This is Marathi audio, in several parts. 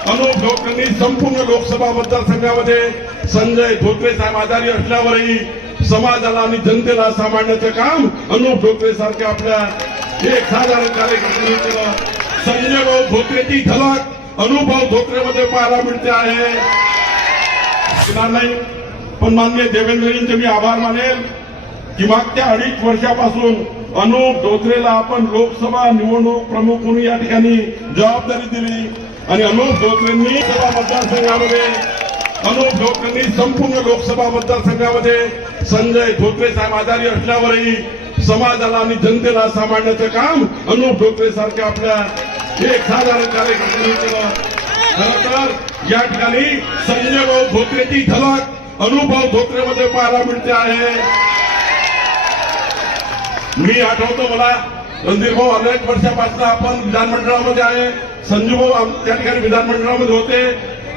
अनुप डोकरांनी संपूर्ण लोकसभा मतदारसंघामध्ये संजय धोत्रे साहेब आजारी असल्यावरही समाजाला आणि जनतेला सांभाळण्याचं काम अनुप डोकरे सारख्या आपल्या एक साधारण कार्यकर्त्यांनी केलं संजय भाऊ धोत्रेची झलक अनुभव धोत्रेमध्ये पाहायला मिळते आहे. नाही. पण मान्य देवेंद्रजींचे मी आभार मानेल की मागच्या अडीच वर्षापासून अनुप धोत्रेला आपण लोकसभा निवडणूक प्रमुख म्हणून या ठिकाणी जबाबदारी दिली. आणि अनुप धोत्रेंनी सभा मतदारसंघामध्ये अनुप धोत्रेंनी संपूर्ण लोकसभा मतदारसंघामध्ये संजय धोत्रे साहेब आजारी असल्यावरही समाजाला आणि जनतेला सांभाळण्याचं काम अनुप धोत्रे सारख्या आपल्या एक साधारण कार्यकर्त्यांनी केलं. खरं तर या ठिकाणी संजय भाऊ धोत्रेची झलक अनुभव धोत्रेमध्ये पाहायला मिळते आहे. मी आठवतो मला रणधीरभाऊ अनेक वर्षापासून आपण विधानमंडळामध्ये आहे. संजूभाऊ त्या ठिकाणी विधानमंडळामध्ये होते.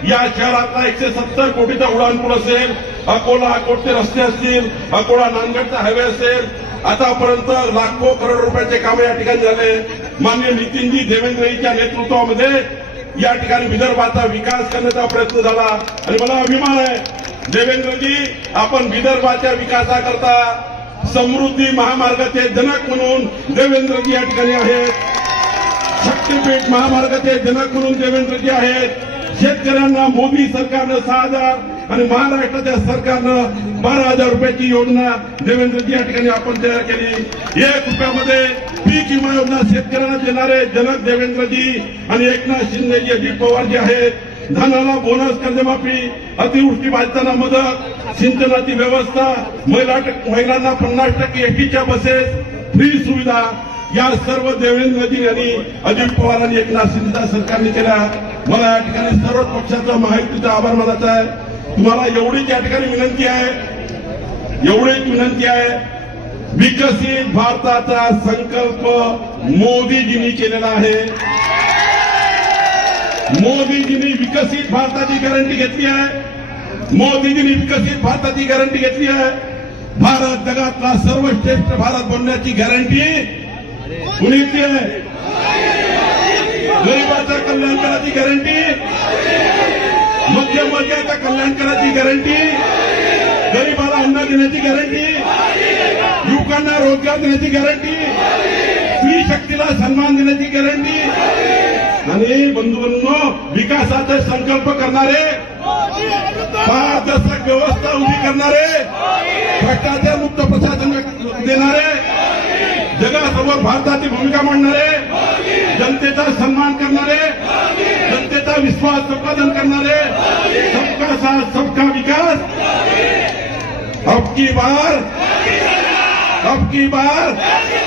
या शहरातला एकशे सत्तर कोटीचा उडाणपूल असेल अकोला अकोटचे रस्ते असतील अकोला नांदगडचा हायवे असेल. आतापर्यंत लाखो करोड रुपयाचे काम या ठिकाणी झाले. मान्य नितीनजी देवेंद्रजीच्या नेतृत्वामध्ये या ठिकाणी विदर्भाचा विकास करण्याचा प्रयत्न झाला. आणि मला अभिमान आहे देवेंद्रजी आपण विदर्भाच्या विकासाकरता समृद्धी महामार्गाचे जनक म्हणून देवेंद्रजी या ठिकाणी आहेत. शक्तीपीठ महामार्गाचे जनक म्हणून देवेंद्रजी आहेत. शेतकऱ्यांना मोदी सरकारनं सहा हजार आणि महाराष्ट्राच्या सरकारनं बारा हजार रुपयाची योजना देवेंद्रजी या ठिकाणी आपण तयार केली. एक रुपयामध्ये पीक विमा योजना शेतकऱ्यांना देणारे जनक देवेंद्रजी आणि एकनाथ शिंदेजी अजित पवारजी आहेत. धानाला बोनस कर्जमाफी अतिवृष्टी बाधितांना मदत सिंचनाची व्यवस्था महिला महिलांना पन्नास टक्के एसटीच्या बसेस फ्री सुविधा या सर्व देवेंद्रजी यांनी अजित पवार आणि एकनाथ शिंदे सरकारने केल्या. मला या ठिकाणी सर्व पक्षाचा महायुतीचा आभार मानायचा आहे. तुम्हाला एवढीच या ठिकाणी विनंती आहे. एवढीच विनंती आहे. विकसित भारताचा संकल्प मोदीजींनी केलेला आहे. मोदीजींनी विकसित भारताची गॅरंटी घेतली आहे विकसित भारताची गॅरंटी घेतली आहे भारत सर्वश्रेष्ठ भारत बनण्याची गॅरंटी कुणी घेतली आहे गरिबाच्या कल्याण करायची गॅरंटी, मध्यम वर्गाच्या कल्याण करायची गॅरंटी गरिबाला अन्न देण्याची गॅरंटी युवकांना रोज़गार देण्याची गॅरंटी, स्त्री शक्ति शक्तीला सन्मान देण्याची गॅरंटी आणि बंधूंनो विकासाचे संकल्प करणारे पारदर्शक व्यवस्था उभी करणारे भ्रष्टाचार मुक्त प्रशासन देणारे जगासमोर भारताची भूमिका मांडणारे जनतेचा सन्मान करणारे जनतेचा विश्वास संपादन करणारे सबका साथ सबका विकास. अब की बार अब की बार बार